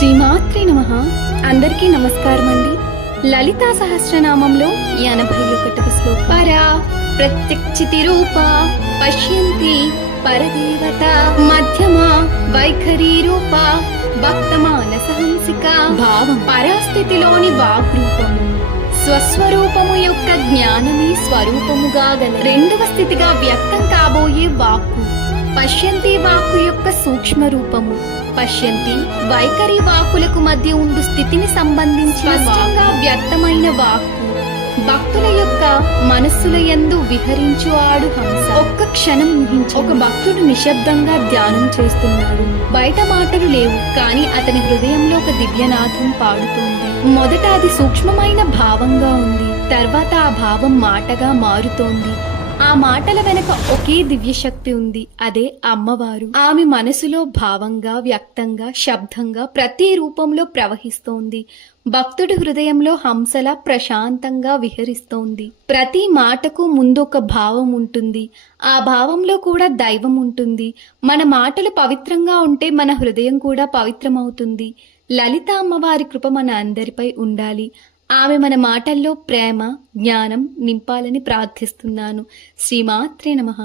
శ్రీమాత్రే నమః. అందరికీ నమస్కారం అండి. లలితా సహస్రనామంలో 81వ శ్లోకం. పరా ప్రత్యక్షితి రూప పశ్యంతి పరదేవత మధ్యమా వైఖరి రూప భక్తమానసహంసిక. భావం: పరాస్థితిలోని వాగ్రూపము, స్వస్వరూపము యొక్క జ్ఞానమే స్వరూపముగా గల రెండవ స్థితిగా వ్యక్తం కాబోయే వాక్కు. పశ్యంతి వాక్కు యొక్క సూక్ష్మ రూపము. పశ్యంతి వైఖరి వాక్కులకు మధ్య ఉండు స్థితిని సంబంధించి స్పష్టంగా వ్యక్తమైన వాక్కు. భక్తుల యొక్క మనస్సుల యందు విహరించు ఆడు హంస. ఒక్క క్షణం ఊహించు. ఒక భక్తుడు నిశ్శబ్దంగా ధ్యానం చేస్తున్నాడు. బయట మాటలు లేవు, కానీ అతని హృదయంలో ఒక దివ్యనాథం పాడుతోంది. మొదట అది సూక్ష్మమైన భావంగా ఉంది, తర్వాత ఆ భావం మాటగా మారుతోంది. ఆ మాటల వెనక ఒకే దివ్యశక్తి ఉంది, అదే అమ్మవారు. ఆమె మనసులో భావంగా, వ్యక్తంగా, శబ్దంగా ప్రతి రూపంలో ప్రవహిస్తోంది. భక్తుడి హృదయంలో హంసలా ప్రశాంతంగా విహరిస్తోంది. ప్రతి మాటకు ముందు ఒక భావం ఉంటుంది, ఆ భావంలో కూడా దైవం ఉంటుంది. మన మాటలు పవిత్రంగా ఉంటే మన హృదయం కూడా పవిత్రమవుతుంది. లలిత అమ్మవారి కృప మన అందరిపై ఉండాలి. ఆమె మన మాటల్లో ప్రేమ, జ్ఞానం నింపాలని ప్రార్థిస్తున్నాను. శ్రీమాత్రే నమః.